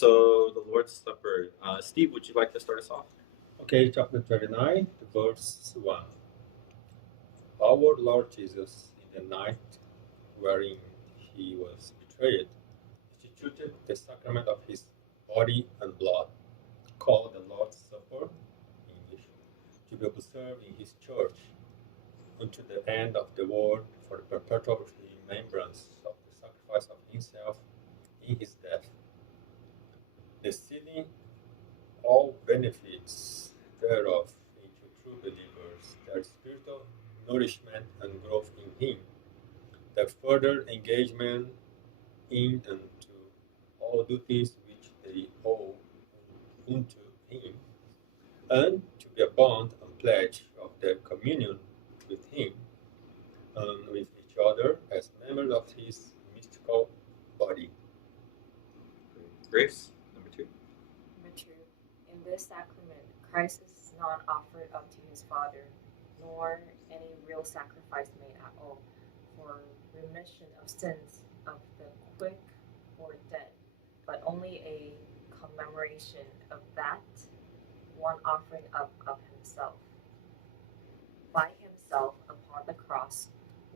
So the Lord's Supper. Steve, would you like to start us off? Okay, chapter 39, verse 1. Our Lord Jesus, in the night wherein he was betrayed, instituted the sacrament of his body and blood, called the Lord's Supper in English, to be observed in his church unto the end of the world for the perpetual remembrance of the sacrifice of himself in his death, distilling all benefits thereof into true believers, their spiritual nourishment and growth in him, their further engagement in and to all duties which they owe unto him, and to be a bond and pledge of their communion with him and with each other as members of his mystical body. Grace, number 2. Number 2. In this sacrament, Christ is not offered up to his Father, nor any real sacrifice made at all for remission of sins of the quick or dead, but only a commemoration of that one offering up of himself by himself upon the cross,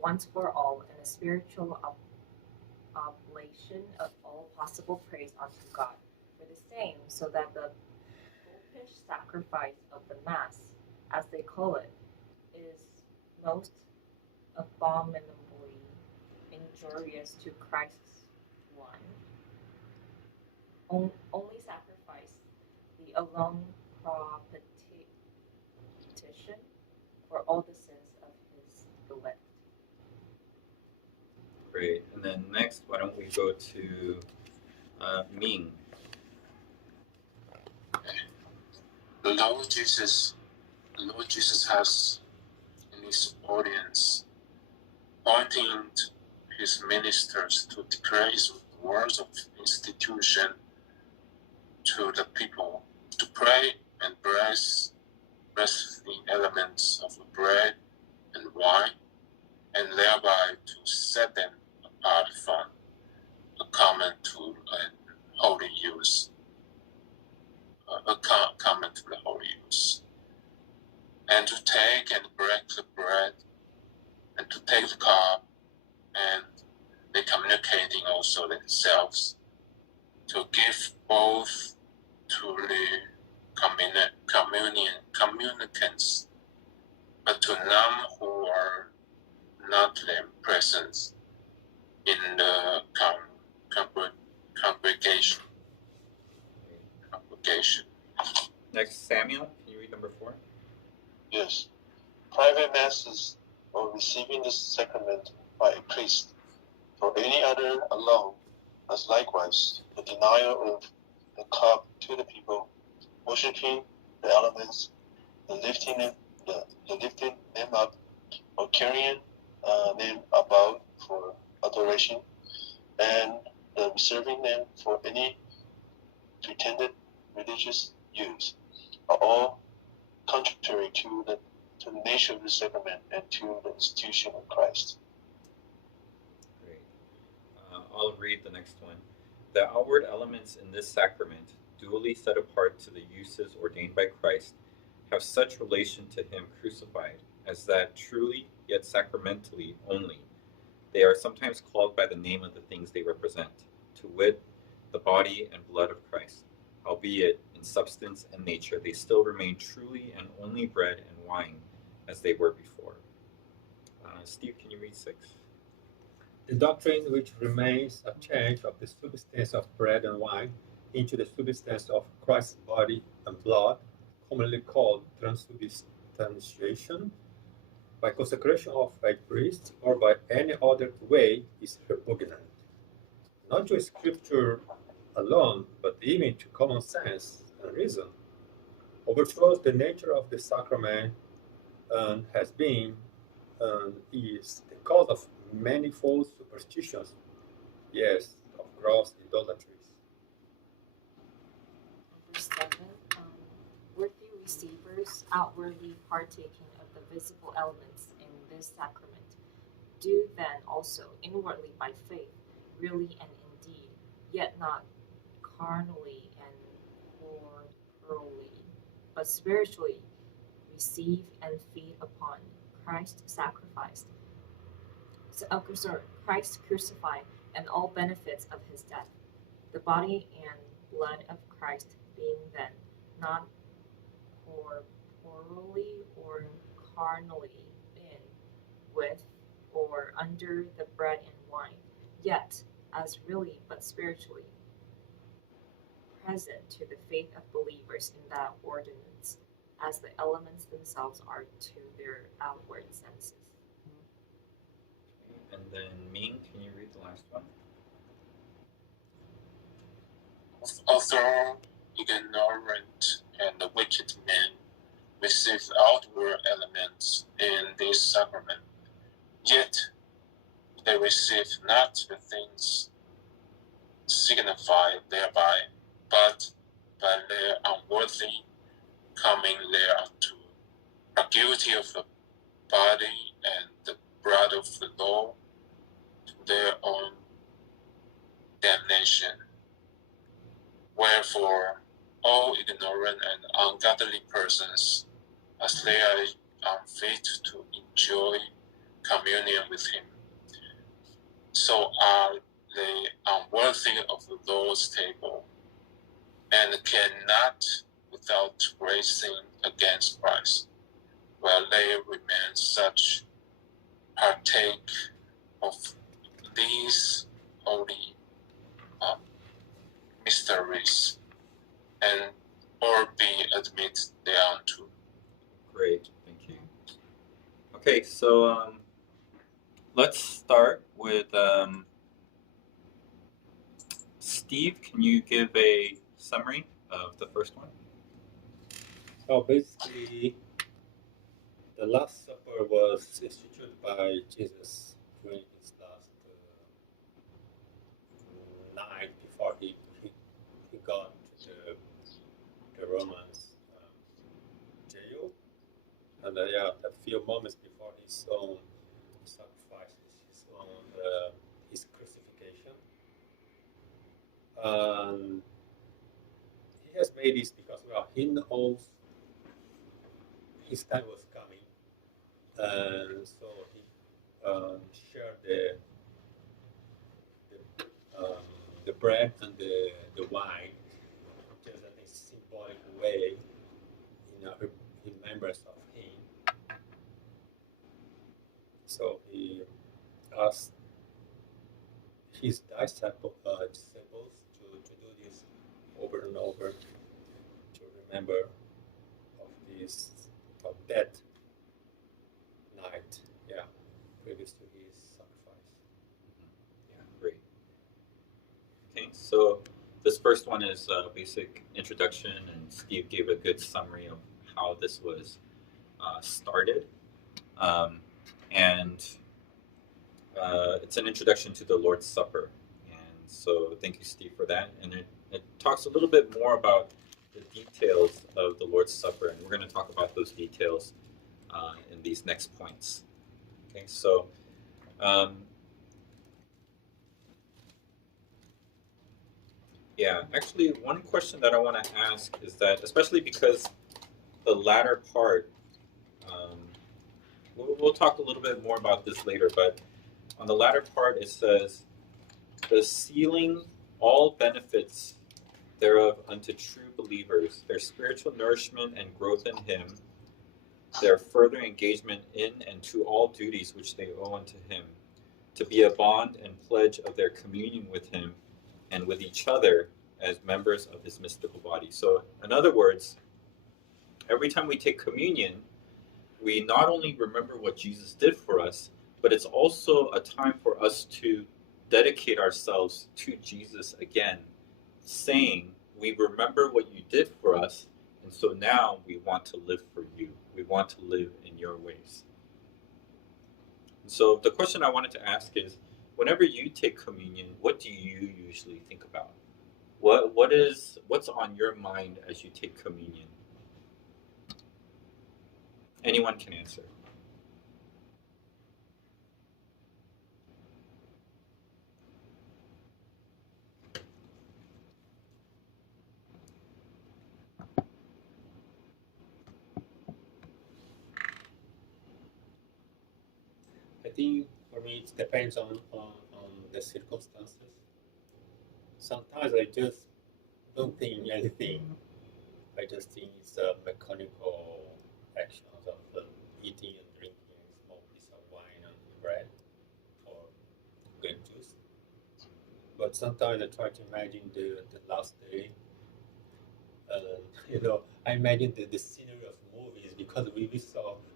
once for all, in a spiritual oblation of all possible praise unto God for the same, so that the Popish sacrifice of the Mass, as they call it, is most abominably injurious to Christ's one only sacrifice, the alone propitiation for all the sins of his elect. Great. And then next, why don't we go to Ming? The Lord Jesus has in his audience pointing his ministers to declare his words of institution to the people, to pray and bless the elements of the bread and wine, and thereby to set them apart from a common to holy use. Common to the holy use. And to take and break the bread, and to take the cup, and they communicating also themselves to give both to the communicants, but to none who are not their presence in the congregation. Next, Samuel, can you read number 4? Yes. Private masses or receiving the sacrament by a priest for any other alone, as likewise the denial of the cup to the people, worshipping the elements, the lifting them up, or carrying them about for adoration, and the reserving them for any pretended religious use, are all contrary to the nature of the sacrament and to the institution of Christ. Great. I'll read the next one. The outward elements in this sacrament, duly set apart to the uses ordained by Christ, have such relation to him crucified as that truly, yet sacramentally only, they are sometimes called by the name of the things they represent, to wit, the body and blood of Christ. Albeit, in substance and nature, they still remain truly and only bread and wine as they were before. Steve, can you read 6? The doctrine which remains a change of the substance of bread and wine into the substance of Christ's body and blood, commonly called transubstantiation, by consecration of a priest or by any other way, is repugnant, not to Scripture alone, but even to common sense and reason, overthrows the nature of the sacrament, and has been and is the cause of many false superstitions, yes, of gross idolatries. Verse 7. Worthy receivers, outwardly partaking of the visible elements in this sacrament, do then also inwardly by faith, really and indeed, yet not carnally and corporally, but spiritually, receive and feed upon Christ's sacrifice, Christ crucified, and all benefits of his death, the body and blood of Christ being then not corporally or carnally in, with, or under the bread and wine, yet as really but spiritually present to the faith of believers in that ordinance, as the elements themselves are to their outward senses. And then Ming, can you read the last one? Although ignorant and wicked men receive outward elements in this sacrament, yet they receive not the things signified thereby, but by their unworthy coming thereunto, are guilty of the body and the blood of the law to their own damnation. Wherefore, all ignorant and ungodly persons, as they are unfit to enjoy communion with him, so are they unworthy of the Lord's table, and cannot, without racing against Christ, while they remain such, partake of these holy mysteries, and or be admitted thereunto. Great, thank you. Okay, so let's start with Steve. Can you give a summary of the first one? So basically, the Last Supper was instituted by Jesus during his last night before he got to the Romans jail, and a few moments before his own sacrifices, his crucifixion. And he has made this because he knows his time was coming, and so he shared the bread and the wine just in a symbolic way in remembrance of him. So he asked his disciples to do this over and over, to remember of that night, previous to his sacrifice. Yeah, great. Okay, so this first one is a basic introduction, and Steve gave a good summary of how this was started. And it's an introduction to the Lord's Supper. And so thank you, Steve, for that. And it talks a little bit more about the details of the Lord's Supper, and we're going to talk about those details in these next points. Okay, so actually, one question that I want to ask is that, especially because the latter part, we'll talk a little bit more about this later, but on the latter part it says, the sealing all benefits thereof unto true believers, their spiritual nourishment and growth in him, their further engagement in and to all duties which they owe unto him, to be a bond and pledge of their communion with him and with each other as members of his mystical body. So, in other words, every time we take communion, we not only remember what Jesus did for us, but it's also a time for us to dedicate ourselves to Jesus again, saying, we remember what you did for us, and so now we want to live for you. We want to live in your ways. So the question I wanted to ask is, whenever you take communion, what do you usually think about? What's on your mind as you take communion? Anyone can answer. think for me it depends on the circumstances. Sometimes I just don't think anything. I just think it's a mechanical actions of eating and drinking a small piece of wine and bread or grape juice. But sometimes I try to imagine the last day. I imagine the scenery of movies because we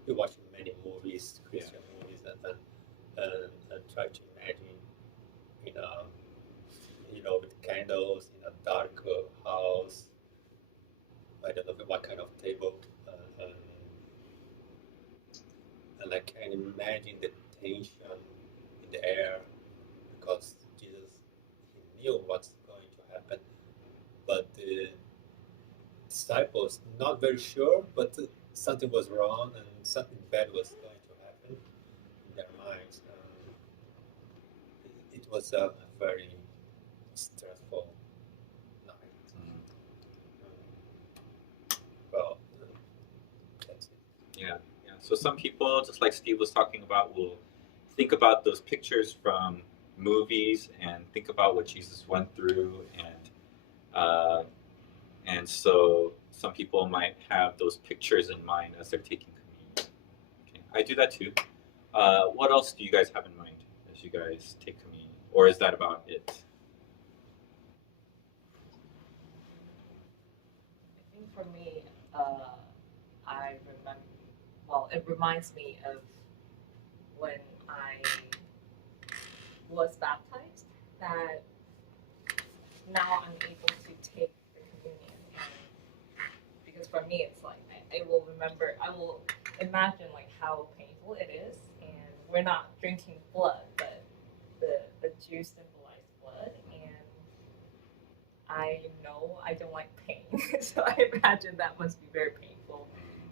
watch many movies, Christian movies, and try to imagine, with candles in a dark house. I don't know what kind of table, and I can imagine the tension in the air because Jesus he knew what's going to happen, but the disciples not very sure, but something was wrong and something bad was going to happen in their minds. It was a very stressful night. Well, that's it. Yeah. So some people, just like Steve was talking about, will think about those pictures from movies and think about what Jesus went through, and so some people might have those pictures in mind as they're taking communion. Okay. I do that too. What else do you guys have in mind as you guys take communion, or is that about it? I think for me, I remember. Well, it reminds me of when I was baptized. That now I'm able to take the communion, and because for me it's like I will imagine like how painful it is, and we're not drinking blood, but the juice symbolized blood, and I know I don't like pain, so I imagine that must be very painful.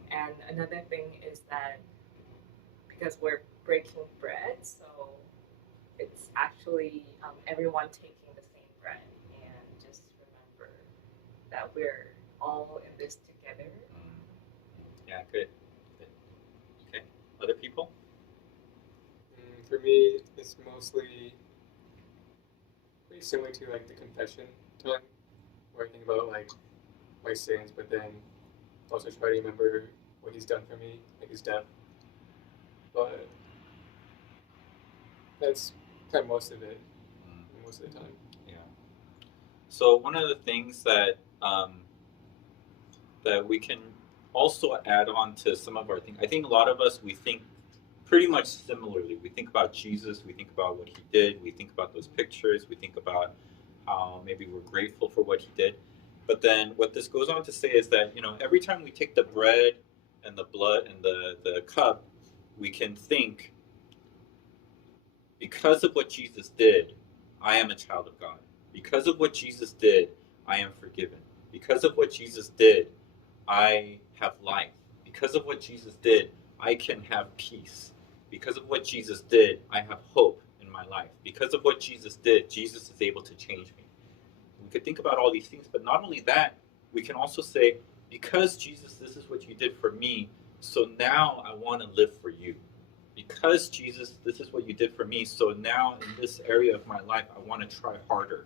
And another thing is that because we're breaking bread, so it's actually everyone taking the same bread, and just remember that we're all in this together. Yeah, good. Okay, other people? For me, it's mostly pretty similar to like the confession time, where I think about like my sins, but then also try to remember what he's done for me, like his death. But that's kind of most of it, most of the time. Yeah. So one of the things that we can also add on to some of our things, I think a lot of us, we think pretty much similarly. We think about Jesus, we think about what he did, we think about those pictures, we think about how maybe we're grateful for what he did. But then what this goes on to say is that, every time we take the bread and the blood and the cup, we can think, because of what Jesus did, I am a child of God. Because of what Jesus did, I am forgiven. Because of what Jesus did, I have life. Because of what Jesus did, I can have peace. Because of what Jesus did, I have hope in my life. Because of what Jesus did, Jesus is able to change me. We could think about all these things, but not only that, we can also say, because Jesus, this is what you did for me, so now I want to live for you. Because Jesus, this is what you did for me, so now in this area of my life, I want to try harder.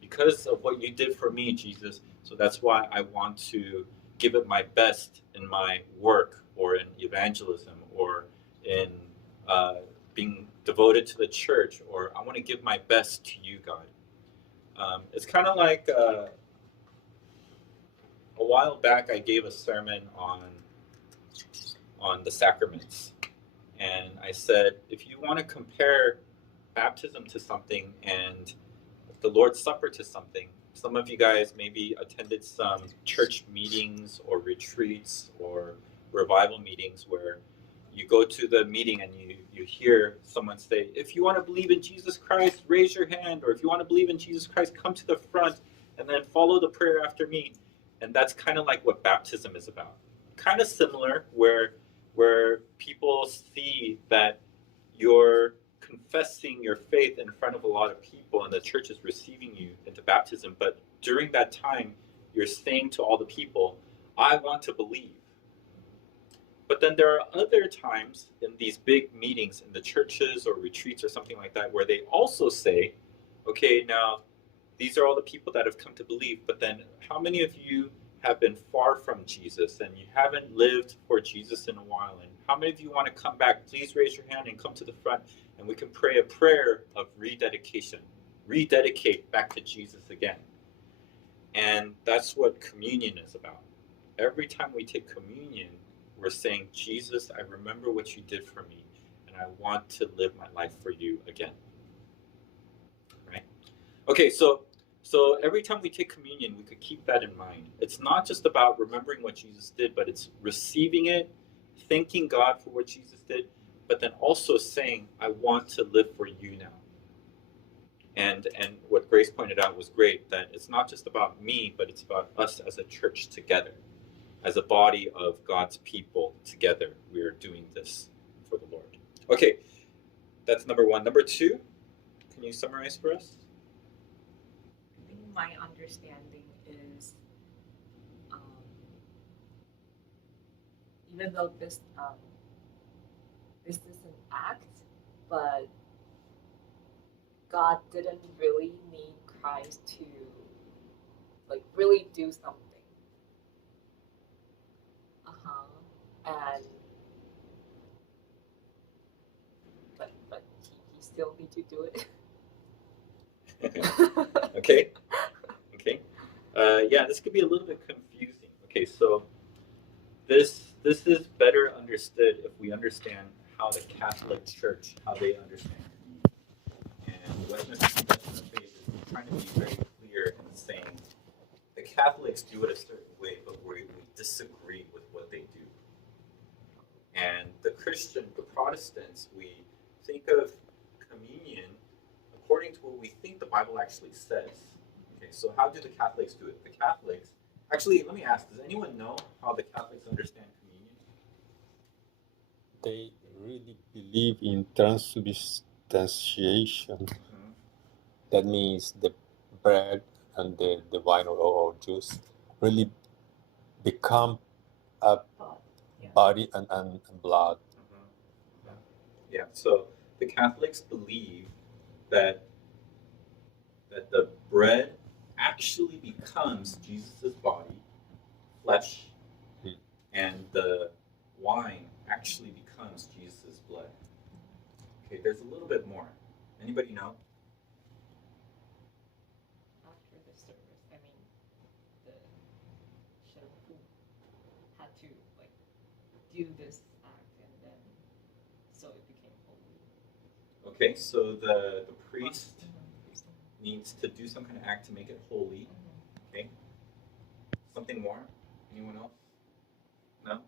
Because of what you did for me, Jesus, so that's why I want to give it my best in my work or in evangelism or in being devoted to the church, or I want to give my best to you, God. It's kind of like a while back I gave a sermon on the sacraments, and I said, if you want to compare baptism to something and the Lord's Supper to something, some of you guys maybe attended some church meetings or retreats or revival meetings where you go to the meeting and you hear someone say, if you want to believe in Jesus Christ, raise your hand, or if you want to believe in Jesus Christ, come to the front and then follow the prayer after me. And that's kind of like what baptism is about. Kind of similar, where people see that you're confessing your faith in front of a lot of people and the church is receiving you into baptism, but during that time you're saying to all the people, I want to believe. But then there are other times in these big meetings in the churches or retreats or something like that where they also say, okay, now these are all the people that have come to believe, but then how many of you have been far from Jesus and you haven't lived for Jesus in a while? And how many of you want to come back? Please raise your hand and come to the front, and we can pray a prayer of rededication. Rededicate back to Jesus again. And that's what communion is about. Every time we take communion, we're saying, Jesus, I remember what you did for me, and I want to live my life for you again. Right? Okay, so every time we take communion, we could keep that in mind. It's not just about remembering what Jesus did, but it's receiving it, thanking God for what Jesus did, but then also saying, I want to live for you now. And what Grace pointed out was great, that it's not just about me, but it's about us as a church together. As a body of God's people together, we are doing this for the Lord. Okay, that's number one. Number two, can you summarize for us? I think my understanding is, even though this is an act, but God didn't really need Christ to really do something. And but he still need to do it. Okay. Yeah, this could be a little bit confusing. Okay, so this is better understood if we understand how the Catholic Church, how they understand it. And the Westminster Confession of Faith is trying to be very clear in saying the Catholics do it a certain way, but we disagree with what they do. And the Protestants, we think of communion according to what we think the Bible actually says. Okay, so how do the Catholics do it? The Catholics, actually, let me ask, does anyone know how the Catholics understand communion? They really believe in transubstantiation. Mm-hmm. That means the bread and the wine or juice really become a body and blood. Mm-hmm. Yeah, so the Catholics believe that the bread actually becomes Jesus' body, flesh, and the wine actually becomes Jesus' blood. Okay, there's a little bit more. Anybody know? After the service, I mean, the shampoo had to do this act, and then so it became holy. Okay, so the priest needs to do some kind of act to make it holy. Okay. Something more? Anyone else? No?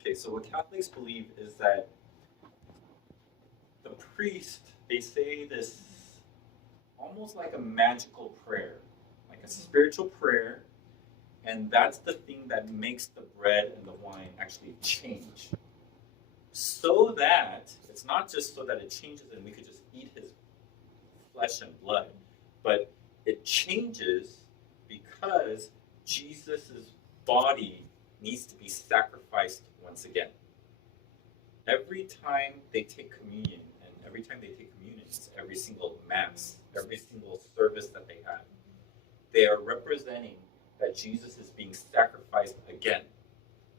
Okay, so what Catholics believe is that the priest, they say this almost like a magical prayer, like a spiritual prayer, and that's the thing that makes the bread and the wine actually change. So that, it's not just so that it changes and we could just eat his flesh and blood, but it changes because Jesus' body needs to be sacrificed once again. Every time they take communion, and every time they take communion, it's every single mass, every single service that they have, they are representing that Jesus is being sacrificed again.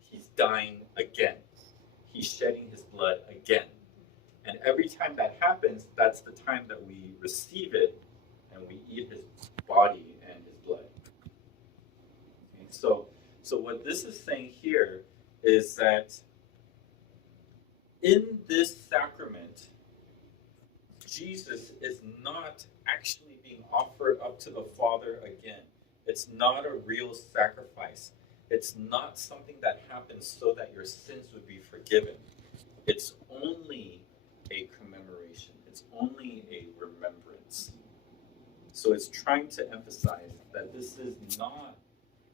He's dying again. He's shedding his blood again. And every time that happens, that's the time that we receive it and we eat his body and his blood. Okay, so what this is saying here is that in this sacrament, Jesus is not actually being offered up to the Father again. It's not a real sacrifice. It's not something that happens so that your sins would be forgiven. It's only a commemoration. It's only a remembrance. So it's trying to emphasize that this is not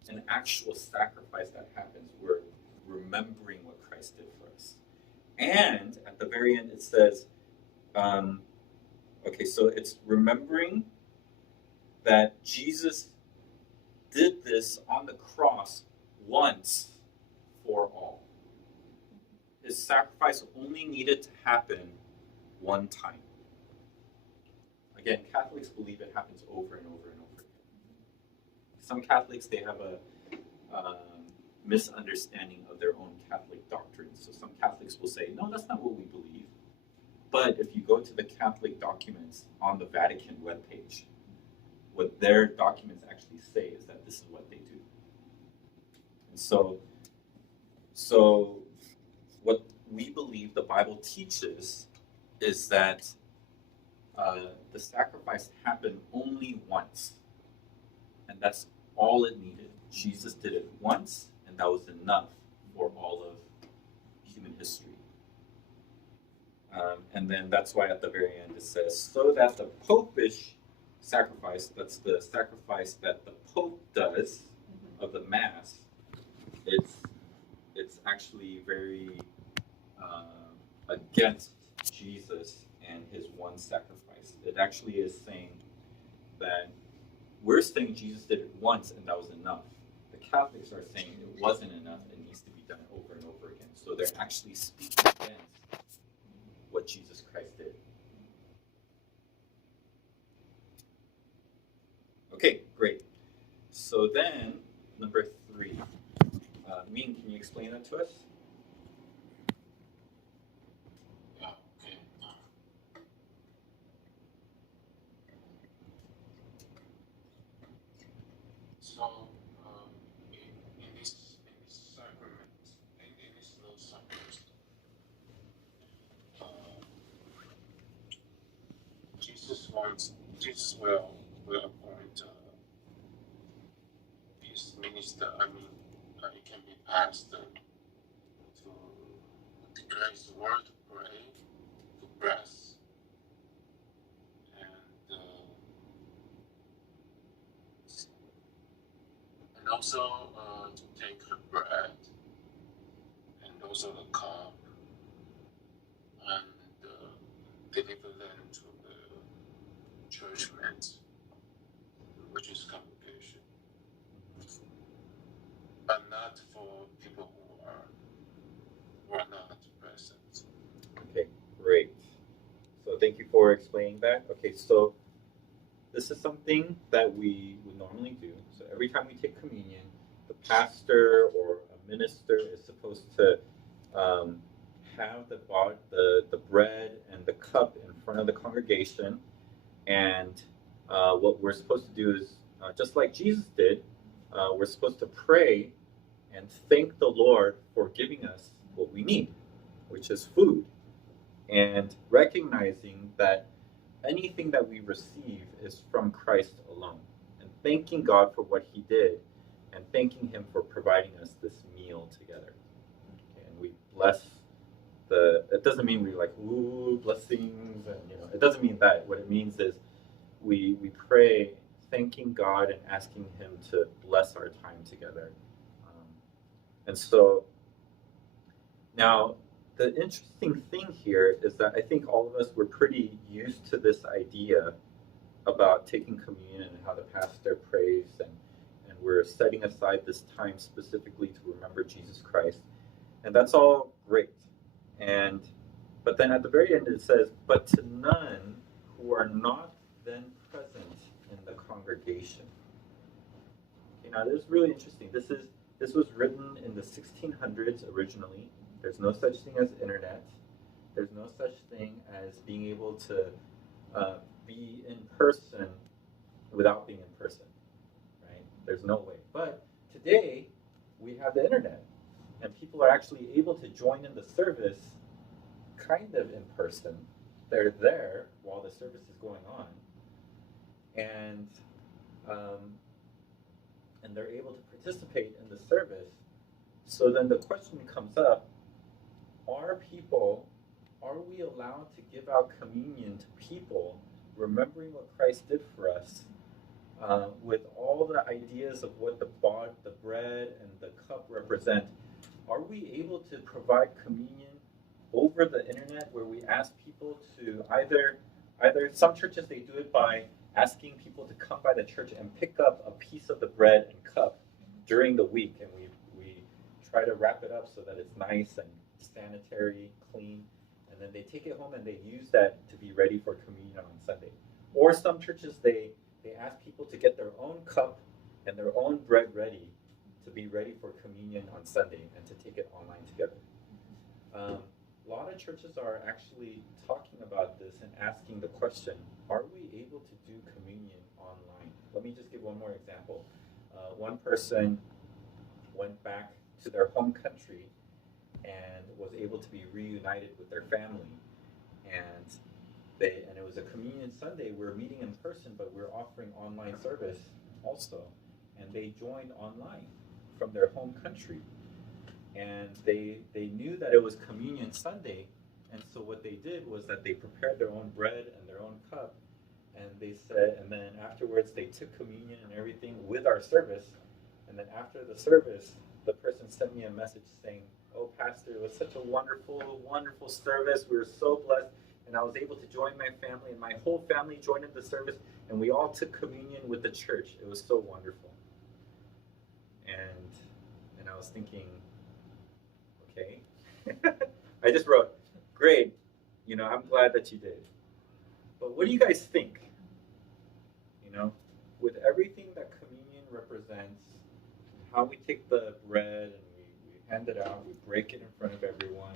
an actual sacrifice that happens. We're remembering what Christ did for us. And at the very end it says, so it's remembering that Jesus did this on the cross once for all. his sacrifice only needed to happen one time. Again, Catholics believe it happens over and over and over again. Some Catholics, they have a misunderstanding of their own Catholic doctrines. So some Catholics will say, no, that's not what we believe. But if you go to the Catholic documents on the Vatican webpage, what their documents actually say is that this is what they do. And so what we believe the Bible teaches is that the sacrifice happened only once. And that's all it needed. Jesus did it once, and that was enough for all of human history. And then that's why at the very end it says, so that the Popish sacrifice, that's the sacrifice that the Pope does of the Mass, it's actually very against Jesus and his one sacrifice. It actually is saying that we're saying Jesus did it once and that was enough. The Catholics are saying it wasn't enough, it needs to be done over and over again. So they're actually speaking against what Jesus Christ did. Okay, great. So then, number 3. Ming, can you explain that to us? Yeah, okay. So, in this sacrament, in this Lord's Sacrament, Jesus will appoint his minister. It can be pastor to declare his word, to pray, to bless, and also to take the bread and also the cup and deliver them to the churchment, which is congregation, but not for people who are not present. Okay, great. So thank you for explaining that. Okay, so this is something that we would normally do. So every time we take communion, the pastor or a minister is supposed to have the bread and the cup in front of the congregation. And what we're supposed to do is, just like Jesus did, we're supposed to pray and thank the Lord for giving us what we need, which is food. And recognizing that anything that we receive is from Christ alone. And thanking God for what he did and thanking him for providing us this meal together. Okay, and we bless it doesn't mean we like, ooh, blessings, and it doesn't mean that. What it means is we pray thanking God and asking him to bless our time together. And so now the interesting thing here is that I think all of us were pretty used to this idea about taking communion and how the pastor prays and we're setting aside this time specifically to remember Jesus Christ. And that's all great. But then at the very end it says, but to none who are not then present in the congregation. Okay, now this is really interesting. This was written in the 1600s originally. There's no such thing as internet. There's no such thing as being able to be in person without being in person, right? There's no way. But today, we have the internet, and people are actually able to join in the service kind of in person. They're there while the service is going on, and they're able to participate in the service. So then the question comes up, are we allowed to give out communion to people, remembering what Christ did for us, with all the ideas of what the bread and the cup represent? Are we able to provide communion over the internet, where we ask people to either some churches, they do it by asking people to come by the church and pick up a piece of the bread and cup during the week, and we try to wrap it up so that it's nice sanitary, clean, and then they take it home and they use that to be ready for communion on Sunday. Or some churches, they ask people to get their own cup and their own bread ready to be ready for communion on Sunday and to take it online together. A lot of churches are actually talking about this and asking the question, are we able to do communion online? Let me just give one more example. One person went back to their home country and was able to be reunited with their family. And it was a communion Sunday. We were meeting in person, but we were offering online service also. And they joined online from their home country. And they knew that it was communion Sunday. And so what they did was that they prepared their own bread and their own cup. And they said, and then afterwards they took communion and everything with our service. And then after the service, the person sent me a message saying, "Oh, Pastor, it was such a wonderful, wonderful service. We were so blessed. And I was able to join my family, and my whole family joined in the service, and we all took communion with the church. It was so wonderful." And I was thinking, okay. I just wrote, "Great. I'm glad that you did." But what do you guys think? With everything that communion represents, how we take the bread and we hand it out, we break it in front of everyone,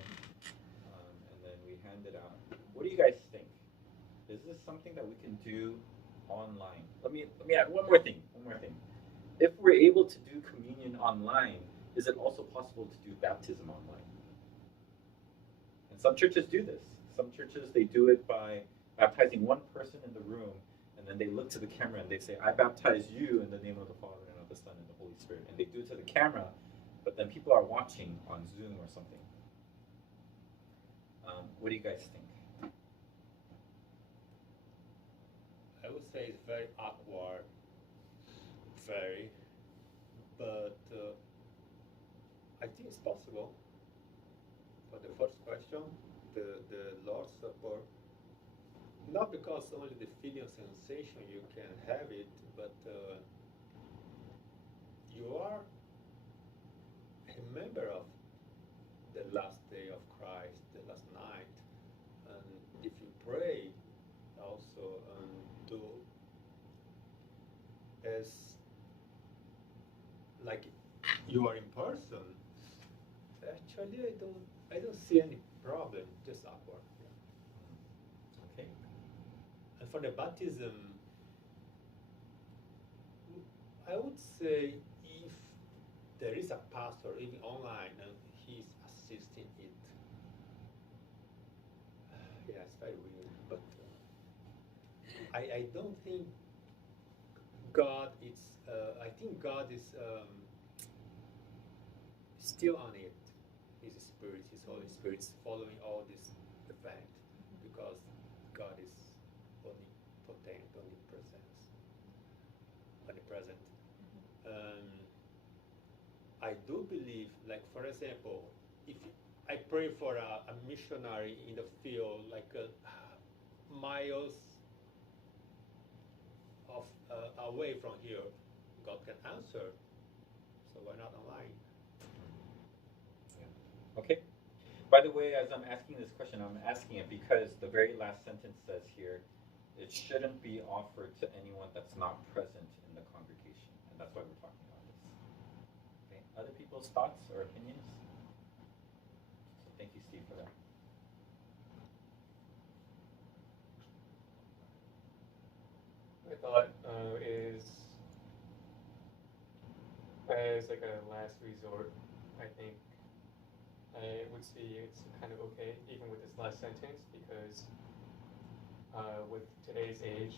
and then we hand it out. What do you guys think? Is this something that we can do online? Let me add one more thing. If we're able to do communion online, is it also possible to do baptism online? And some churches do this. Some churches, they do it by baptizing one person in the room, and then they look to the camera and they say, "I baptize you in the name of the Father and of the Son and the Holy Spirit." And they do it to the camera, but then people are watching on Zoom or something. What do you guys think? I would say it's very awkward, but I think it's possible. For the first question, the Lord's Supper, not because only the feeling of sensation you can have it, but you are a member of the last day of Christ, the last night, and if you pray also do as like you are in person, actually I don't see any problem, just awkward. Okay. And for the baptism, I would say if there is a pastor even online and he's assisting it, yeah, it's very weird, but I don't think God is. I think God is still on it. His Spirit, His Holy Spirit, is following all this event because God is omnipotent, omnipresent. I do believe, like for example, if I pray for a missionary in the field, like miles of away from here, God can answer. So why not online? Yeah. Okay. By the way, as I'm asking this question, I'm asking it because the very last sentence says here, it shouldn't be offered to anyone that's not present in the congregation. And that's why we're talking about this. Okay. Other people's thoughts or opinions? So thank you, Steve, for that. My thought is, as like a last resort, I think I would see it's kind of okay, even with this last sentence, because with today's age,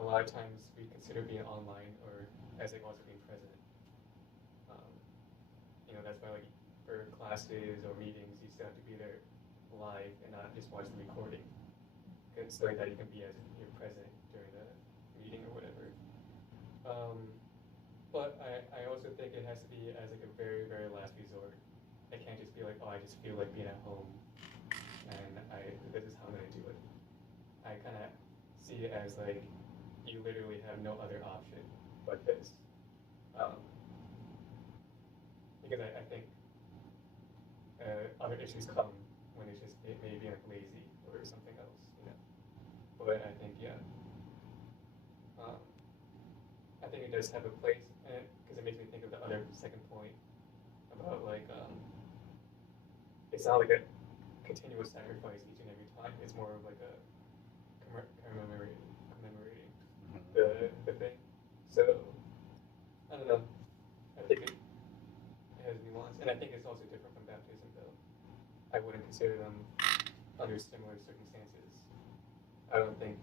a lot of times we consider being online or as like also being present. That's why like for classes or meetings, you still have to be there live and not just watch the recording. So that you can be as you're present during the meeting or whatever. But I also think it has to be as like a very, very last resort. It can't just be like, oh, I just feel like being at home and this is how I'm gonna do it. I kind of see it as like you literally have no other option but this. Because I think other issues come when it's just maybe like lazy or something else, you know. But I think I think it does have a place, because it makes me think of the other second point about like it's not like a continuous sacrifice each and every time. It's more of like a commemorating the thing. So I don't know. I think it has nuance, and I think it's also different from baptism, though. I wouldn't consider them under similar circumstances. I don't think,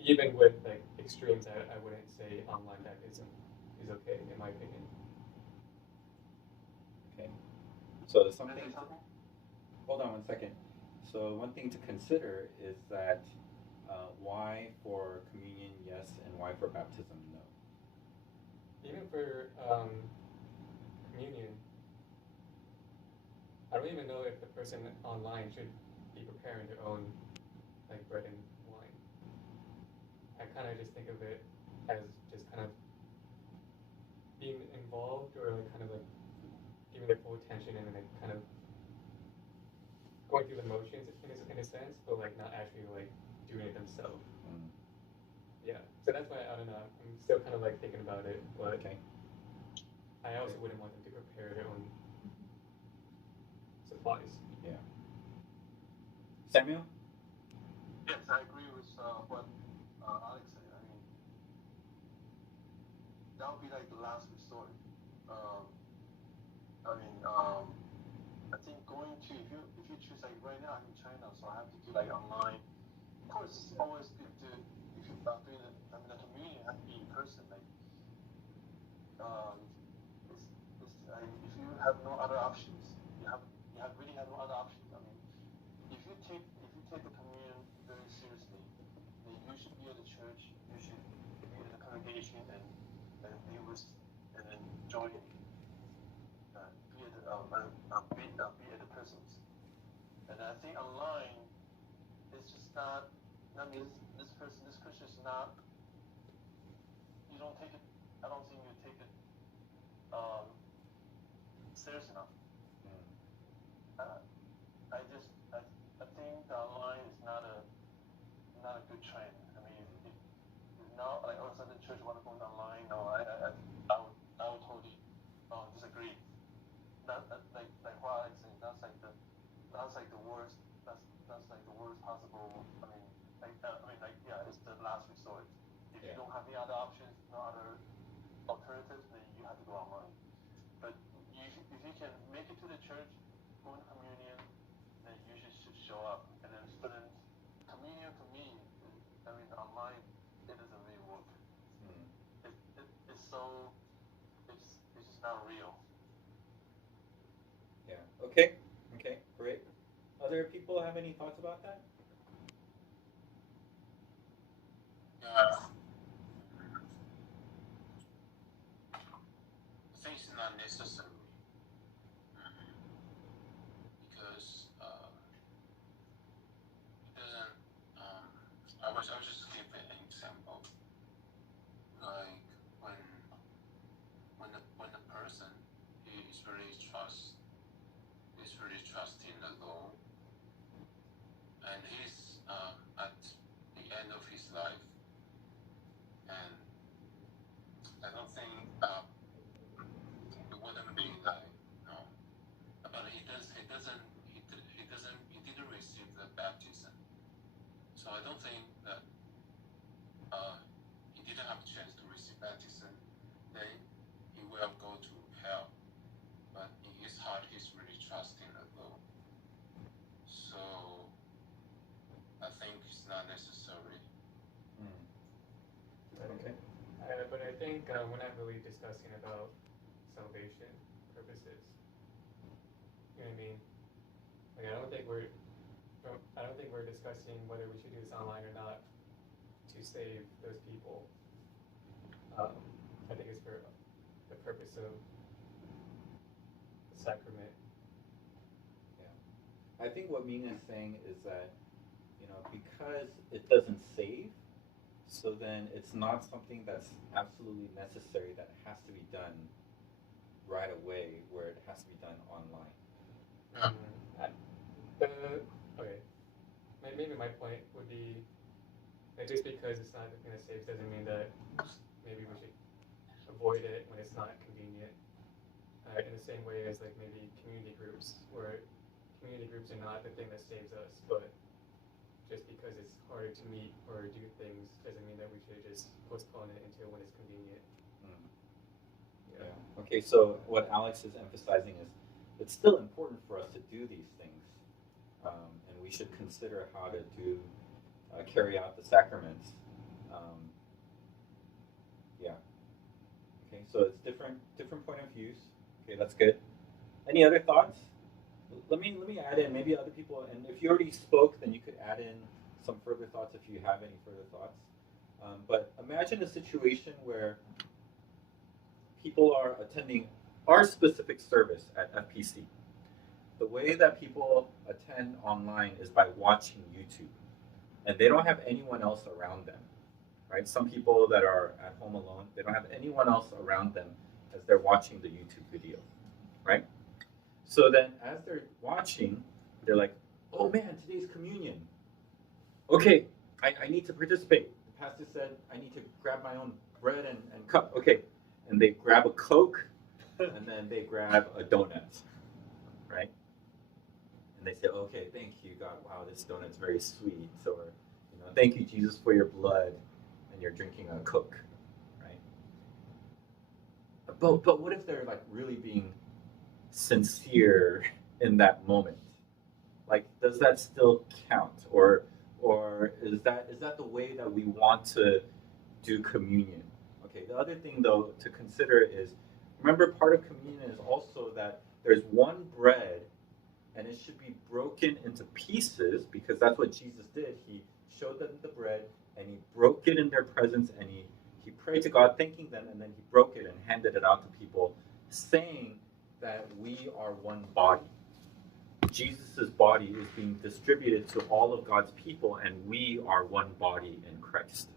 even with like extremes, I wouldn't say online baptism is okay, in my opinion. Okay. So something. Hold on one second. So one thing to consider is that why for communion yes and why for baptism no. Even for communion, I don't even know if the person online should be preparing their own like bread and wine. I kind of just think of it as just kind of being involved, or like kind of like giving their full attention and like kind of going through the motions in a sense, but like not actually like doing it themselves. Yeah, so that's why I don't know. I'm still kind of like thinking about it, but Okay. I also wouldn't want them to prepare their own supplies. Yeah. Samuel? Yes, I agree with what Alex said. I mean, that would be like the last resort. I think going to if you choose like right now I'm in China, so I have to do like online. Of course, it's always good to if you are doing it. I mean, the communion has to be in person. Like, if you have no other options, really have no other options. I mean, if you take the communion very seriously, then you should be at the church. You should be at the congregation and be with and then join. Be at the presence. And I think online, it's just not. I mean, this Christian is not. You don't take it. I don't think you take it serious enough. I think the online is not a good trend. I mean, if now like all of a sudden the church want to go online, no, I would totally disagree. Like what Alex saying, that's like the worst. That's like the worst possible. I mean, yeah, it's the last resort. If you don't have any other options, no other alternatives, then you have to go online. But if you can make it to the church, go to communion, then you should show up. And then communion for me, I mean, online, it doesn't really work. It's just not real. Yeah. Okay. Okay. Great. Other people have any thoughts about that? Yeah. I think it's not necessary because it doesn't. I was just give an example, like when the person is really trusting the Lord, and he's at the end of his life, and I don't think it wouldn't be like but he didn't receive the baptism, so I don't think that he didn't have a chance to receive baptism, then he will go to hell. But in his heart, he's really trusting the Lord. So I think it's not necessary. Okay. But I think we're not really discussing about salvation purposes. You know what I mean? Like I don't think we're discussing whether we should do this online or not to save those people. I think it's for the purpose of the sacrament. Yeah. I think what Ming is saying is that, because it doesn't save, so then it's not something that's absolutely necessary that has to be done right away, where it has to be done my point would be that just because it's not going to save doesn't mean that maybe we should avoid it when it's not convenient. In the same way as like maybe community groups, where community groups are not the thing that saves us, but just because it's harder to meet or do things doesn't mean that we should just postpone it until when it's convenient. Yeah. Okay, so what Alex is emphasizing is it's still important for us to do these things, and we should consider how to carry out the sacraments. Yeah. Okay, so it's different point of views. Okay, that's good. Any other thoughts? Let me add in maybe other people, and if you already spoke, then you could add in some further thoughts if you have any further thoughts. But imagine a situation where people are attending our specific service at FPC. The way that people attend online is by watching YouTube, and they don't have anyone else around them, right? Some people that are at home alone, they don't have anyone else around them as they're watching the YouTube video, right? So then as they're watching, they're like, oh man, today's communion. Okay, I need to participate. The pastor said I need to grab my own bread and cup. Okay, and they grab a Coke, and then they grab a donut, right? And they say, okay, thank you, God. Wow, this donut's very sweet. Or, thank you, Jesus, for your blood, and you're drinking a Coke, right? But what if they're like really being sincere in that moment? Like, does that still count, or is that the way that we want to do communion? Okay. The other thing though to consider is, remember, part of communion is also that there's one bread, and it should be broken into pieces because that's what Jesus did. He showed them the bread, and he broke it in their presence, and he prayed to God, thanking them, and then he broke it and handed it out to people, saying that we are one body. Jesus' body is being distributed to all of God's people, and we are one body in Christ.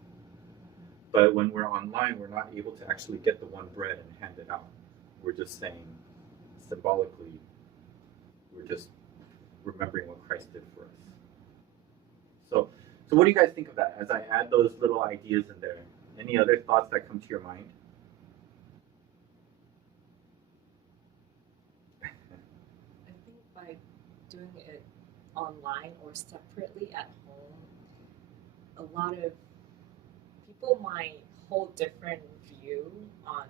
But when we're online, we're not able to actually get the one bread and hand it out. We're just saying, symbolically, we're just remembering what Christ did for us. So what do you guys think of that as I add those little ideas in there? Any other thoughts that come to your mind? I think by doing it online or separately at home, a lot of people might hold different view on,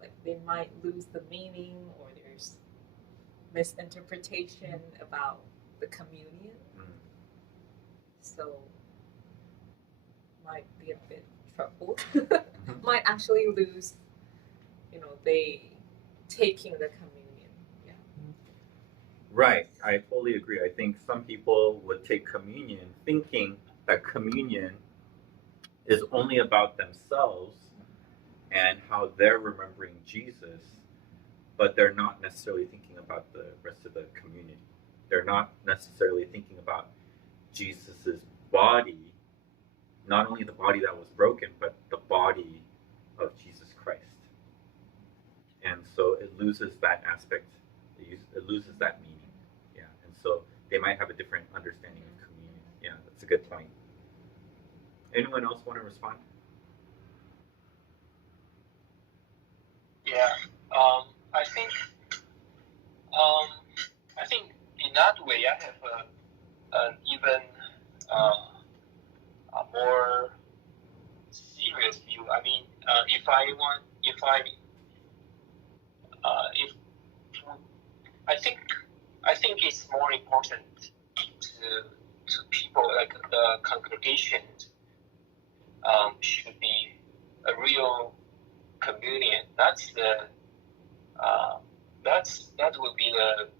like they might lose the meaning, or there's misinterpretation about the communion. So might be a bit troubled. Might actually lose, they taking the communion. Yeah. Right, I fully agree. I think some people would take communion thinking that communion is only about themselves and how they're remembering Jesus, but they're not necessarily thinking about the rest of the community. They're not necessarily thinking about Jesus's body, not only the body that was broken, but the body of Jesus Christ. And so it loses that aspect. It loses that meaning. Yeah. And so they might have a different understanding of communion. Yeah, that's a good point. Anyone else want to respond? Yeah. I think in that way I have an even a more serious view. I mean, if I think it's more important to people, like the congregation, should be a real communion. That will be the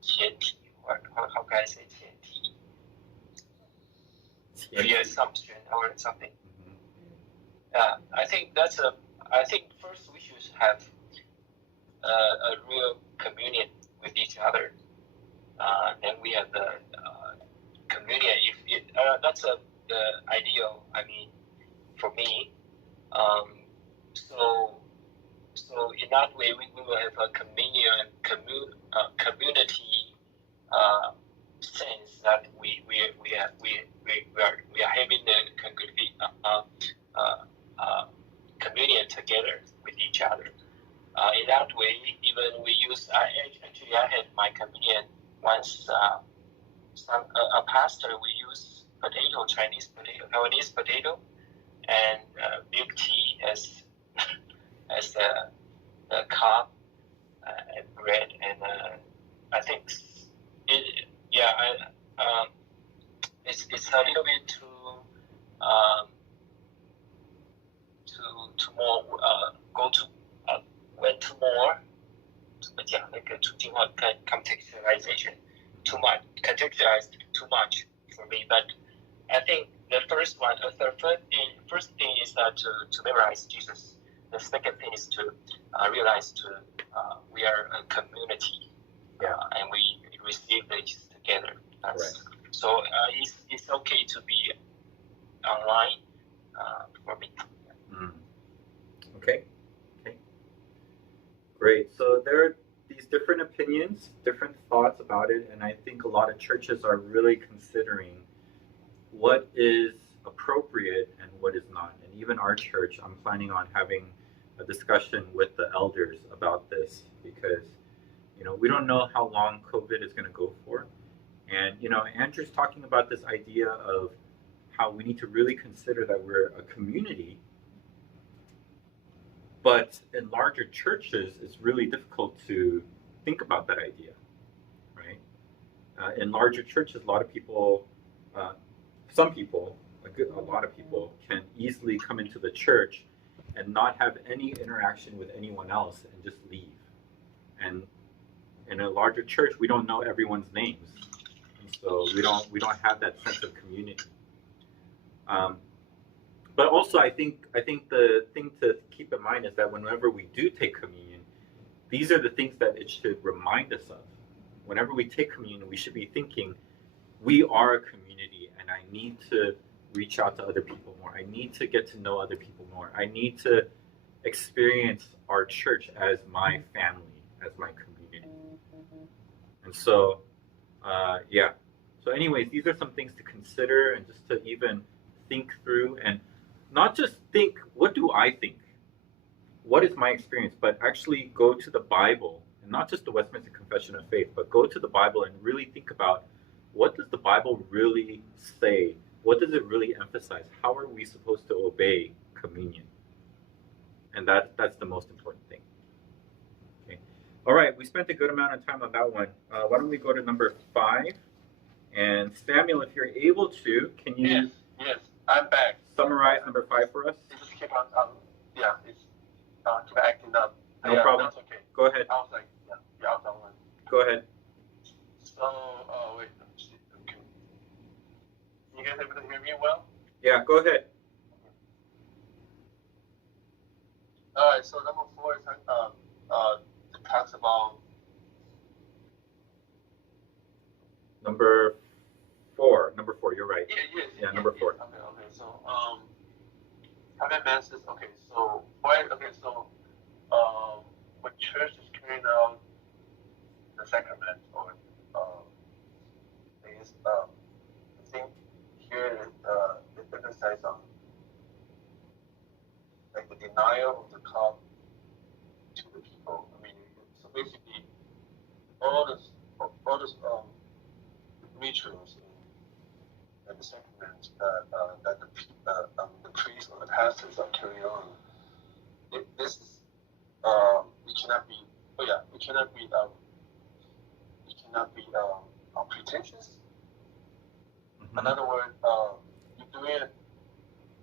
前提, or how can I say 前提? The assumption or something. I think first we should have a real communion with each other. Then we have the communion. That's the ideal. I mean, for me. So in that way, we will have a community sense that we are having the communion together with each other. In that way, even we use. I had my communion once. A pastor we use potato, Chinese potato, Taiwanese potato, and milk tea as a cup and bread, and I think it's a little bit too more go to went too more 怎么讲那个处境化 contextualization too much contextualized too much for me, but I think the first thing is that to memorize Jesus. The second thing is to realize we are a community, and we receive this together. Right. So it's okay to be online for me. Okay. Great. So there are these different opinions, different thoughts about it, and I think a lot of churches are really considering what is appropriate and what is not. And even our church, I'm planning on having a discussion with the elders about this because, we don't know how long COVID is going to go for. And, Andrew's talking about this idea of how we need to really consider that we're a community. But in larger churches, it's really difficult to think about that idea, right? In larger churches, a lot of people, some people, a lot of people can easily come into the church and not have any interaction with anyone else and just leave. And in a larger church, we don't know everyone's names, and so we don't have that sense of community. But also, I think the thing to keep in mind is that whenever we do take communion, these are the things that it should remind us of. Whenever we take communion, we should be thinking, we are a community, and I need to reach out to other people more. I need to get to know other people more. I need to experience our church as my family, as my community. And so, So anyways, these are some things to consider and just to even think through, and not just think, what do I think? What is my experience? But actually go to the Bible, and not just the Westminster Confession of Faith, but go to the Bible and really think about, what does the Bible really say? What does it really emphasize? How are we supposed to obey communion? And that's the most important thing. Okay. All right, we spent a good amount of time on that one. Why don't we go to number 5? And Samuel, if you're able to, can you Yes, I'm back. summarize number 5 for us? It just keep on, it's keep acting up. No problem. That's okay. Go ahead. I was like, I was on one. Go ahead. So, wait, let me see. Okay. You guys able to hear me well? Yeah, go ahead. All right. So number 4 is it talks about Number 4. Number 4. You're right. Yeah, number 4. Okay. So having masses. Okay. So when church is carrying out the sacrament, or I think here it emphasizes on like the denial of the cup to the people. I mean, so basically all this rituals and the sacraments that the priests or the pastors are carrying on. This is it cannot be pretentious. Mm-hmm. In other words,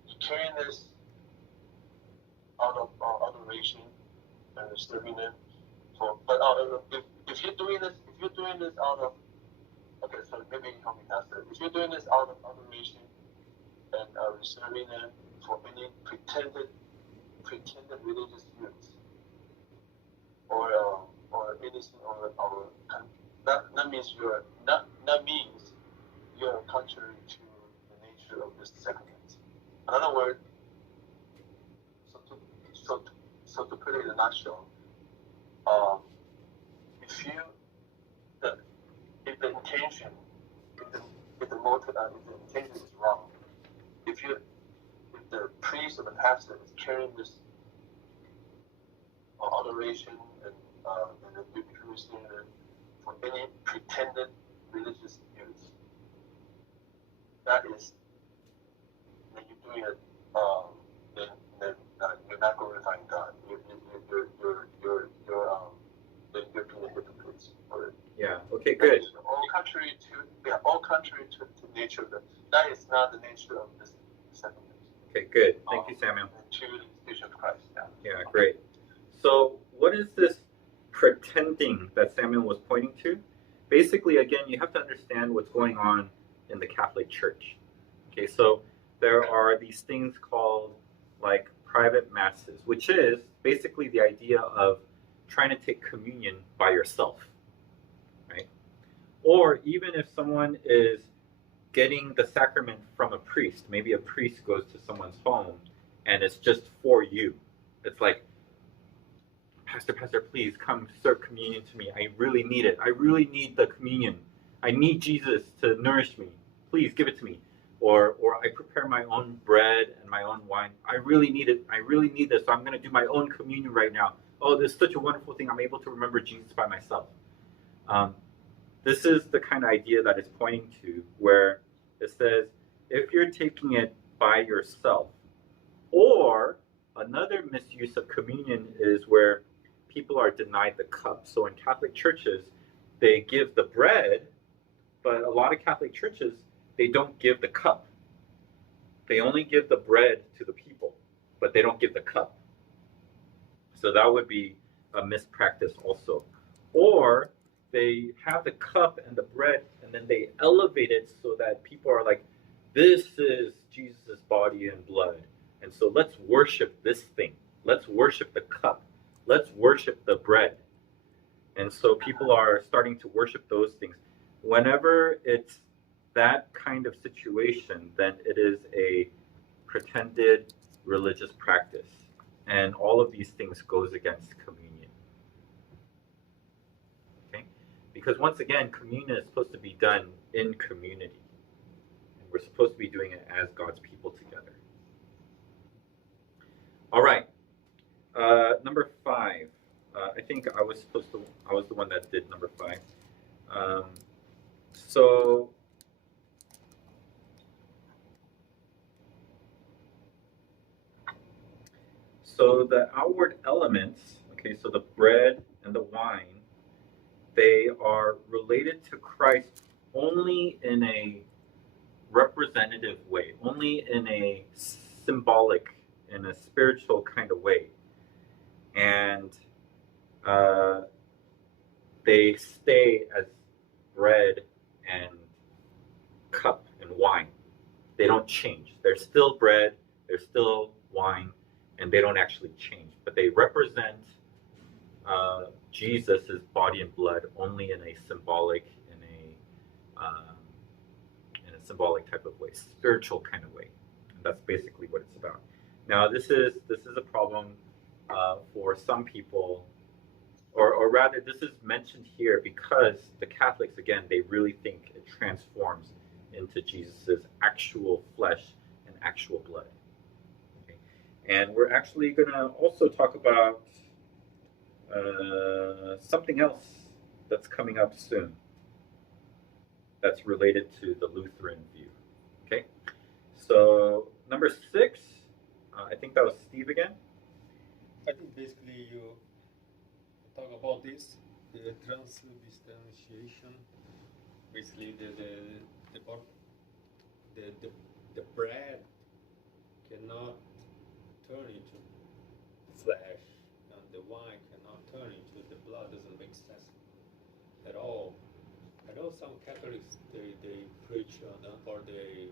you're carrying this out of adoration and serving it but if you're doing this out of, okay, so maybe you help me, Pastor. If you're doing this out of adoration and reserving them for any pretended religious use, or anything, or that means you're contrary to the nature of this sacrament. In other words, so to put it in a nutshell, if the intention pastor is carrying this adoration and the Eucharistic for any pretended religious use. That is, when you're doing it, then you're not glorifying God. You're being a hypocrite for it. Yeah. Okay. Good. All contrary to the nature of that is not the nature of this sacrament. Okay. Good. Thank you, Samuel. To the institution of Christ. Yeah. Yeah. Great. So, what is this pretending that Samuel was pointing to? Basically, again, you have to understand what's going on in the Catholic Church. Okay, so there are these things called like private masses, which is basically the idea of trying to take communion by yourself, right? Or even if someone is getting the sacrament from a priest, maybe a priest goes to someone's home and it's just for you. It's like, Pastor, please come serve communion to me. I really need it. I really need the communion. I need Jesus to nourish me. Please give it to me. Or I prepare my own bread and my own wine. I really need it. I really need this. So I'm going to do my own communion right now. Oh, this is such a wonderful thing. I'm able to remember Jesus by myself. This is the kind of idea that it's pointing to, where it says, if you're taking it by yourself, or another misuse of communion is where people are denied the cup. So in Catholic churches, they give the bread, but a lot of Catholic churches, they don't give the cup. They only give the bread to the people, but they don't give the cup. So that would be a mispractice also. Or they have the cup and the bread, and then they elevate it so that people are like, this is Jesus' body and blood. And so let's worship this thing. Let's worship the cup. Let's worship the bread. And so people are starting to worship those things. Whenever it's that kind of situation, then it is a pretended religious practice. And all of these things goes against communion. Okay? Because once again, communion is supposed to be done in community. And we're supposed to be doing it as God's people together. All right. Number 5. I think I was the one that did number 5. So the outward elements, okay, so the bread and the wine, they are related to Christ only in a representative way, only in a symbolic, in a spiritual kind of way. And they stay as bread and cup and wine. They don't change. They're still bread, they're still wine, and they don't actually change. But they represent Jesus' body and blood only in a symbolic, in a symbolic type of way, spiritual kind of way. And that's basically what it's about. Now, this is a problem for some people, or rather, this is mentioned here because the Catholics, again, they really think it transforms into Jesus' actual flesh and actual blood. Okay? And we're actually going to also talk about something else that's coming up soon that's related to the Lutheran view. Okay, so number 6, I think that was Steve again. I think basically you talk about this, the transubstantiation. Basically, the bread cannot turn into flesh, and the wine cannot turn into the blood. Doesn't make sense at all. I know some Catholics they preach or they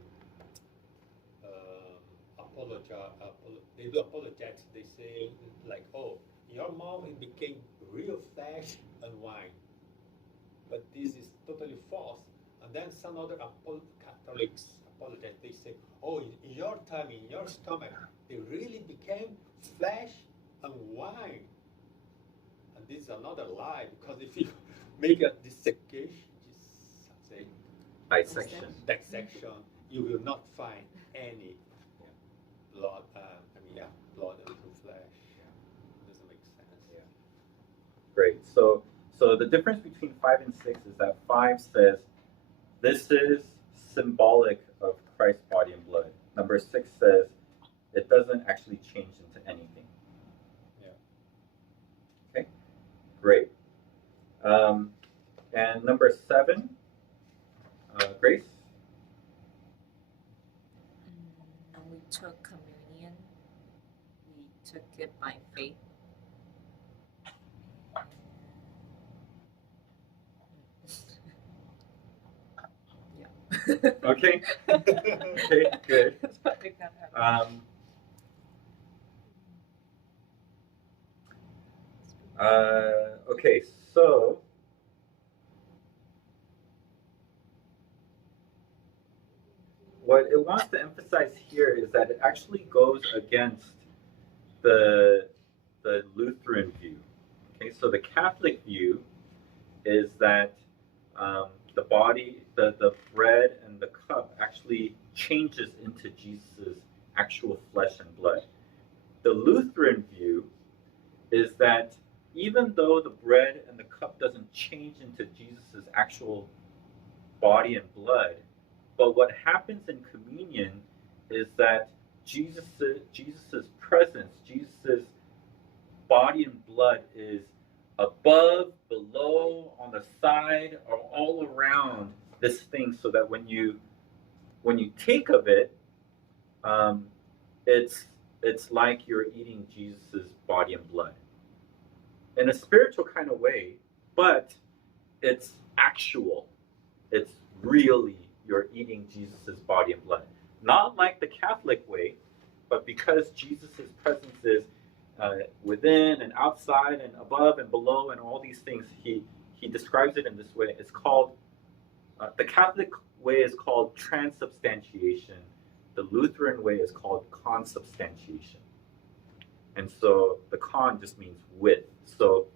they do apologetics. They say like, "Oh, in your mouth it became real flesh and wine," but this is totally false. And then some other Catholics apologize. They say, "Oh, in your tummy, in your stomach, they really became flesh and wine." And this is another lie, because if you make a dissection, you will not find any blood. So the difference between 5 and 6 is that 5 says this is symbolic of Christ's body and blood. Number 6 says it doesn't actually change into anything. Yeah. Okay, great. And number 7, Grace. We took communion. We took it by faith. Yeah. Okay. Okay, good. Okay, so what it wants to emphasize here is that it actually goes against the Lutheran view. Okay, so the Catholic view is that the body, the bread and the cup actually changes into Jesus' actual flesh and blood. The Lutheran view is that even though the bread and the cup doesn't change into Jesus' actual body and blood, but what happens in communion is that Jesus's presence, Jesus's body and blood is above, below, on the side, or all around this thing, so that when you take of it, it's like you're eating Jesus' body and blood in a spiritual kind of way, but it's actual. It's really you're eating Jesus' body and blood. Not like the Catholic way, but because Jesus' presence is within and outside and above and below and all these things, he describes it in this way. It's called, the Catholic way is called transubstantiation. The Lutheran way is called consubstantiation. And so the con just means with. So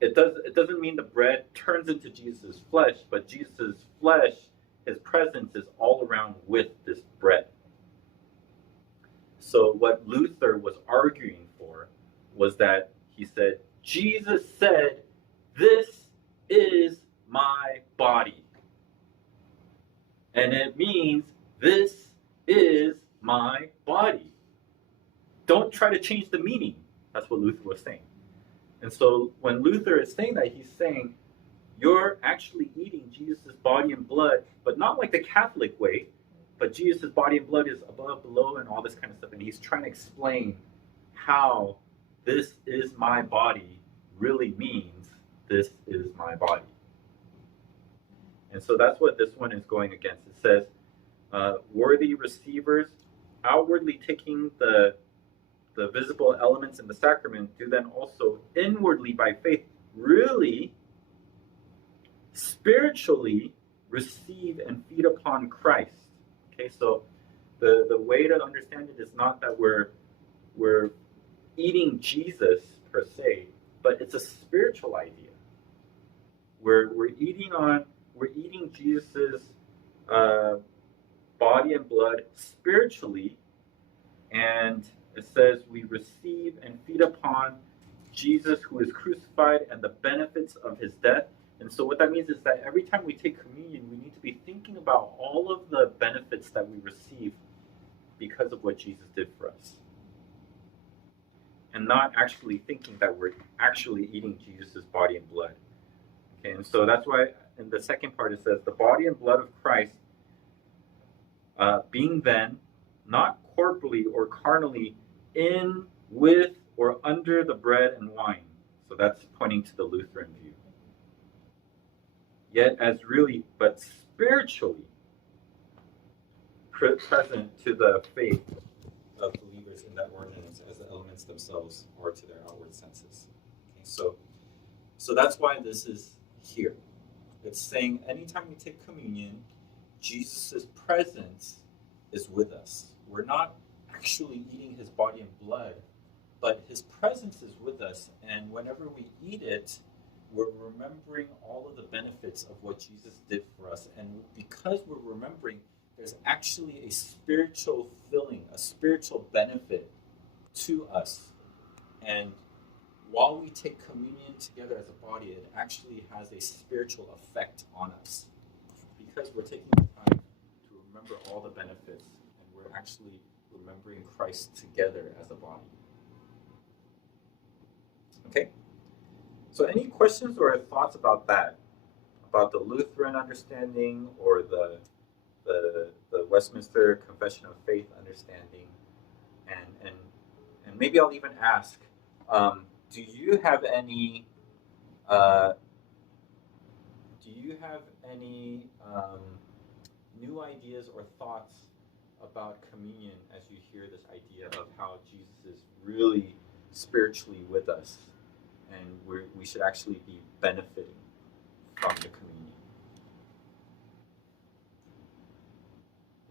it doesn't mean the bread turns into Jesus' flesh, but Jesus' flesh, his presence is all around with this bread. So what Luther was arguing for was that he said, Jesus said, this is my body. And it means this is my body. Don't try to change the meaning. That's what Luther was saying. And so when Luther is saying that, he's saying, you're actually eating Jesus' body and blood, but not like the Catholic way, but Jesus' body and blood is above, below, and all this kind of stuff. And he's trying to explain how this is my body really means this is my body. And so that's what this one is going against. It says, worthy receivers, outwardly taking the visible elements in the sacrament, do then also inwardly by faith really spiritually receive and feed upon Christ. Okay, so the way to understand it is not that we're eating Jesus per se, but it's a spiritual idea. We're eating Jesus' body and blood spiritually, and it says we receive and feed upon Jesus who is crucified and the benefits of his death. And so what that means is that every time we take communion, we need to be thinking about all of the benefits that we receive because of what Jesus did for us. And not actually thinking that we're actually eating Jesus' body and blood. Okay, and so that's why in the second part it says, the body and blood of Christ, being then not corporally or carnally in, with, or under the bread and wine. So that's pointing to the Lutheran view. Yet as really, but spiritually present to the faith of believers in that ordinance as the elements themselves or to their outward senses. Okay, so that's why this is here. It's saying anytime we take communion, Jesus' presence is with us. We're not actually eating his body and blood, but his presence is with us, and whenever we eat it, we're remembering all of the benefits of what Jesus did for us. And because we're remembering, there's actually a spiritual filling, a spiritual benefit to us. And while we take communion together as a body, it actually has a spiritual effect on us because we're taking the time to remember all the benefits and we're actually remembering Christ together as a body. Okay? So any questions or thoughts about that? About the Lutheran understanding or the Westminster Confession of Faith understanding? And maybe I'll even ask, do you have any new ideas or thoughts about communion as you hear this idea of how Jesus is really spiritually with us and we should actually be benefiting from the communion?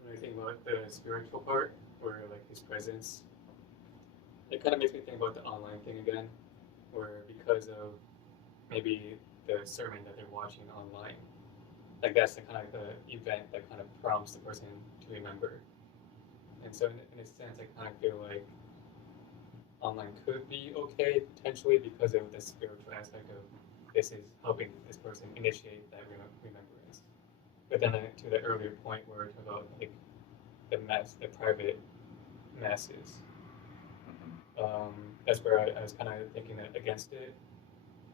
When I think about the spiritual part, or like his presence, it kind of makes me think about the online thing again, where because of maybe the sermon that they're watching online, like that's the kind of the event that kind of prompts the person to remember. And so in a sense, I kind of feel like online could be okay potentially because of the spiritual aspect of this is helping this person initiate that remembrance. But then to the earlier point where it's about like the private masses, that's where I was kind of thinking against it,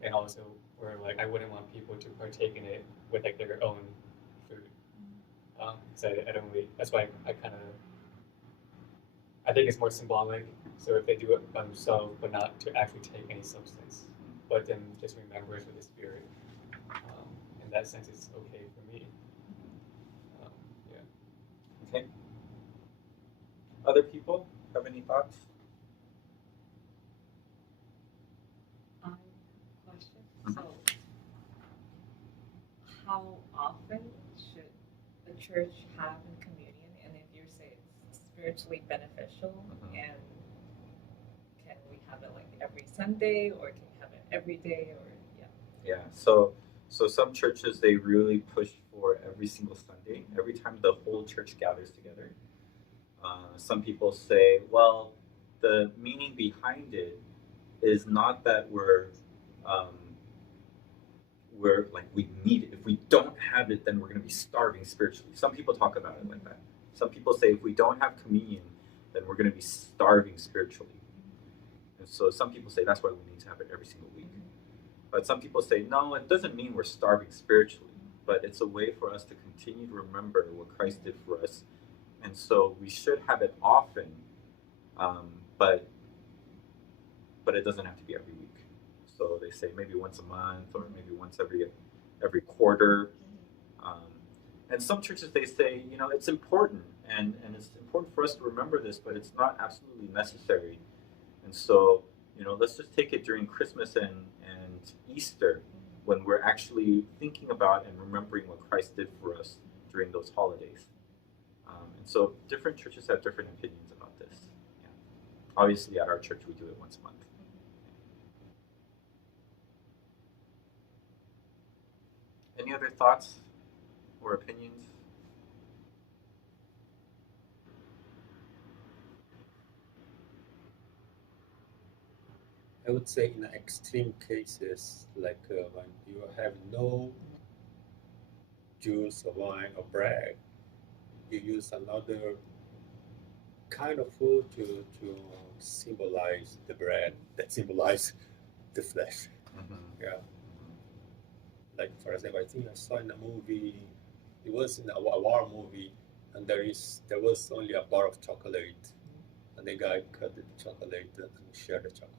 and also where like I wouldn't want people to partake in it with like their own food. So I don't really. That's why I think it's more symbolic. So if they do it by themselves, but not to actually take any substance, but then just remember it with the Spirit. In that sense, it's okay for me. Yeah. Okay. Other people have any thoughts? Question. So, how often should the church have in communion? And if you say it's spiritually beneficial, and can we have it like every Sunday, or can we have it every day, or Yeah. So some churches, they really push for every single Sunday, every time the whole church gathers together. Some people say, well, the meaning behind it is not that we're like we need it. If we don't have it, then we're going to be starving spiritually. Some people talk about it like that. Some people say if we don't have communion, then we're going to be starving spiritually. And so some people say that's why we need to have it every single week. But some people say, no, it doesn't mean we're starving spiritually, but it's a way for us to continue to remember what Christ did for us. And so we should have it often, but it doesn't have to be every week. So they say maybe once a month or maybe once every quarter. And some churches, they say, it's important and it's important for us to remember this, but it's not absolutely necessary. And so, let's just take it during Christmas and Easter when we're actually thinking about and remembering what Christ did for us during those holidays. And so different churches have different opinions about this. Yeah. Obviously, at our church, we do it once a month. Any other thoughts or opinions? I would say in extreme cases, like when you have no juice or wine or bread, you use another kind of food to symbolize the bread that symbolize the flesh. Yeah. Like for example, I think I saw in a movie, it was in a war movie, and there was only a bar of chocolate, and the guy cut the chocolate and shared the chocolate.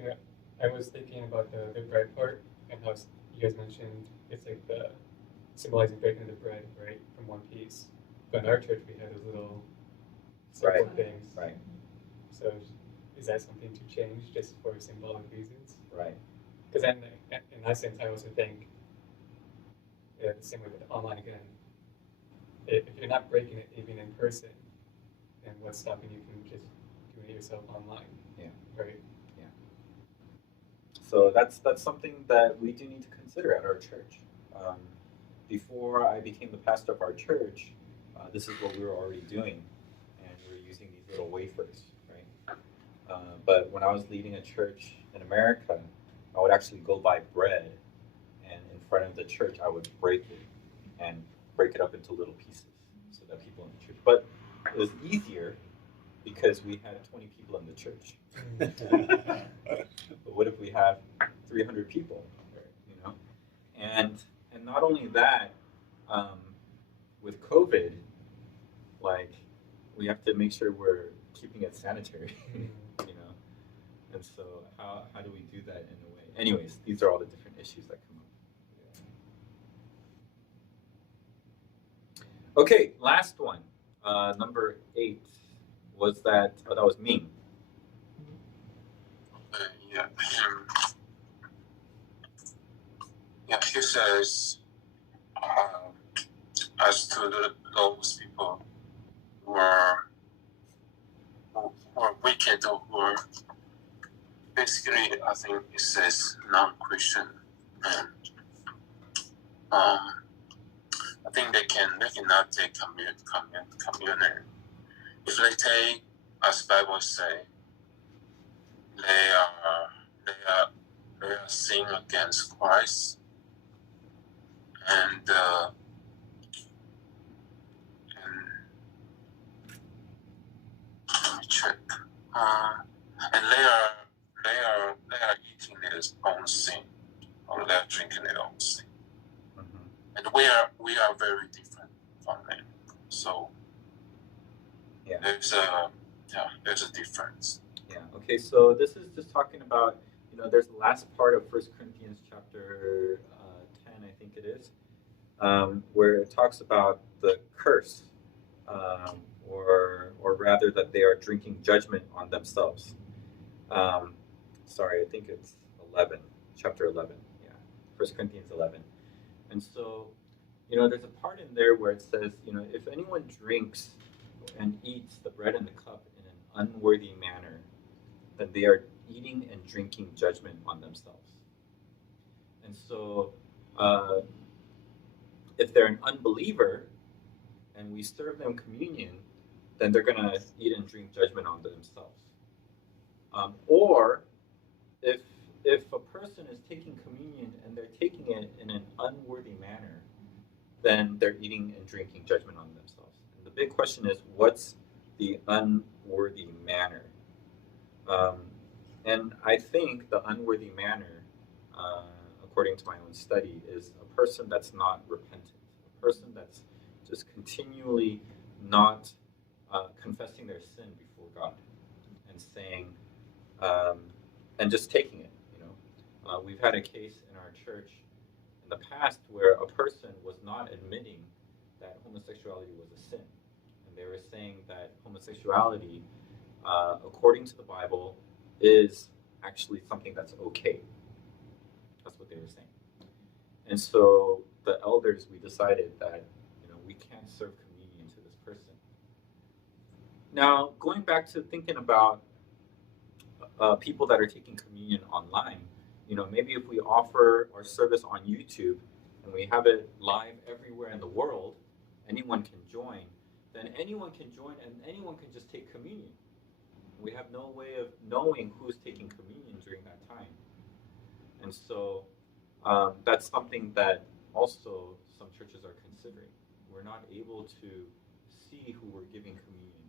Yeah, I was thinking about the bread part and how you guys mentioned it's like the symbolizing breaking the bread, right, from one piece. But in our church, we had those little circle things. Right. So is that something to change just for symbolic reasons? Right. Because then, in that sense, I also think the same way with online again. If you're not breaking it even in person, then what's stopping you from just doing it yourself online? Yeah. Right. So that's something that we do need to consider at our church. Before I became the pastor of our church, this is what we were already doing, and we were using these little wafers, right? But when I was leading a church in America, I would actually go buy bread, and in front of the church, I would break it and break it up into little pieces so that people in the church. But it was easier because we had 20 people in the church. But what if we have 300 people? You know, and not only that, with COVID, like we have to make sure we're keeping it sanitary. You know, and so how do we do that in a way? Anyways, these are all the different issues that come up. Okay, last one, number 8 was that that was mean. Yeah. Yeah, he says, as to those people who are wicked or who are basically, I think it says non-Christian, and I think they cannot take communion. If they take, as Bible say, they are sin against Christ, and let me check. And they are eating their own sin, or they are drinking their own sin. And we are very different from them. So there's a difference. Yeah. Okay. So this is just talking about, there's the last part of 1 Corinthians chapter 10, I think it is, where it talks about the curse, or rather that they are drinking judgment on themselves. Sorry, I think it's 11, chapter 11. Yeah, 1 Corinthians 11. And so, there's a part in there where it says, if anyone drinks and eats the bread and the cup in an unworthy manner, then they are eating and drinking judgment on themselves. And so, if they're an unbeliever and we serve them communion, then they're going to eat and drink judgment on themselves. Or if a person is taking communion and they're taking it in an unworthy manner, then they're eating and drinking judgment on themselves. And the big question is, what's the unworthy manner? And I think the unworthy manner, according to my own study, is a person that's not repentant, a person that's just continually not confessing their sin before God and saying, and just taking it. We've had a case in our church in the past where a person was not admitting that homosexuality was a sin, and they were saying that homosexuality, according to the Bible, is actually something that's okay. That's what they were saying. And so the elders, we decided that we can't serve communion to this person. Now, going back to thinking about people that are taking communion online, maybe if we offer our service on YouTube and we have it live everywhere in the world, anyone can join, then anyone can join and anyone can just take communion. We have no way of knowing who's taking communion during that time. And so that's something that also some churches are considering. We're not able to see who we're giving communion